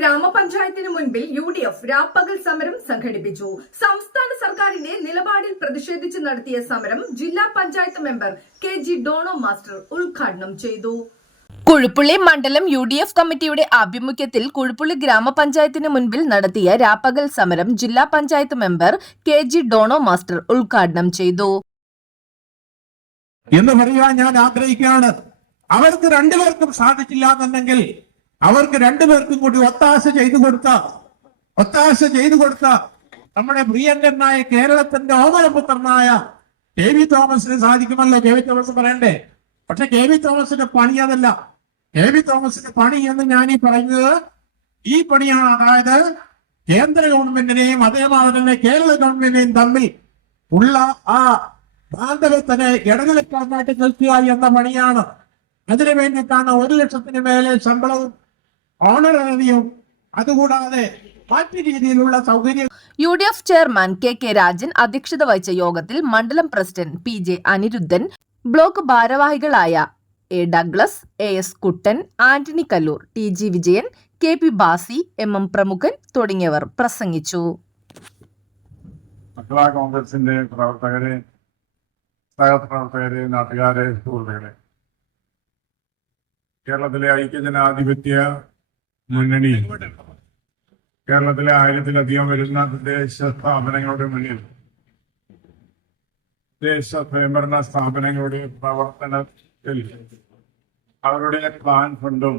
ഗ്രാമപഞ്ചായത്തിന് മുൻപിൽ U D F രാപ്പകൽ സമരം സംഘടിപ്പിച്ചു. സംസ്ഥാന സർക്കാരിന്റെ നിലപാടിൽ പ്രതിഷേധിച്ച് നടത്തിയ സമരം ജില്ലാ panchayat member K G Dono master ഉദ്ഘാടനം ചെയ്തു. കുഴുപ്പുള്ളി മണ്ഡലം യു ഡി എഫ് കമ്മിറ്റിയുടെ ആഭിമുഖ്യത്തിൽ കുഴുപ്പുള്ളി ഗ്രാമപഞ്ചായത്തിന് മുൻപിൽ നടത്തിയ രാപ്പകൽ സമരം ജില്ലാ panchayat member K G Dono master ഉദ്ഘാടനം ചെയ്തു. എന്ന് പറയുവാൻ ഞാൻ ആഗ്രഹിക്കുകയാണ്. അവർക്ക് രണ്ടുപേർക്കും സാധിച്ചില്ല എന്നുണ്ടെങ്കിൽ അവർക്ക് രണ്ടുപേർക്കും കൂടി ഒത്താശ ചെയ്തു കൊടുത്ത ഒത്താശ ചെയ്തു കൊടുത്ത നമ്മുടെ പ്രിയങ്കരനായ കേരളത്തിന്റെ ഓമനപുത്രനായ കെ വി തോമസിന് സാധിക്കുമല്ലോ. കെ വി തോമസ് പറയണ്ടേ? പക്ഷെ കെ വി തോമസിന്റെ പണി അതല്ല. കെ വി തോമസിന്റെ പണി എന്ന് ഞാൻ ഈ പറയുന്നത് ഈ പണിയാണ്. അതായത് കേന്ദ്ര ഗവൺമെന്റിനെയും അതേമാതിരി തന്നെ കേരള ഗവൺമെന്റിനെയും തമ്മിൽ ഉള്ള ആ ബാന്ധവത്തിനെ ഇടനിലക്കാരനായിട്ട് നിൽക്കുക എന്ന പണിയാണ്. അതിനു വേണ്ടിയിട്ടാണ് ഒരു ലക്ഷത്തിന് മേലെ ശമ്പളവും ഓണററിയും. അതുകൂടാതെ മറ്റു രീതിയിലുള്ള സൗകര്യം U D F chairman K K Rajan അധ്യക്ഷത വഹിച്ച യോഗത്തിൽ മണ്ഡലം president P J Aniruddhan block ഭാരവാഹികളായ A Douglas A S Kuttan Antony Kallur T G Vijayan K P Basi M M Pramukhan തുടങ്ങിയവർ പ്രസംഗിച്ചു. മഹിളാ കോൺഗ്രസിന്റെ പ്രവർത്തകരെ സഹപ്രവർത്തകരെ നാട്ടുകാരെ സുഹൃത്തുക്കളെ. കേരളത്തിലെ ഐക്യജനാധിപത്യ മുന്നണി. കേരളത്തിലെ ആയിരത്തിലധികം വരുന്ന തദ്ദേശ സ്ഥാപനങ്ങളുടെ മുന്നിൽ തദ്ദേശ സ്വയംഭരണ സ്ഥാപനങ്ങളുടെ പ്രവർത്തനത്തിൽ അവരുടെ പ്ലാൻ ഫണ്ടും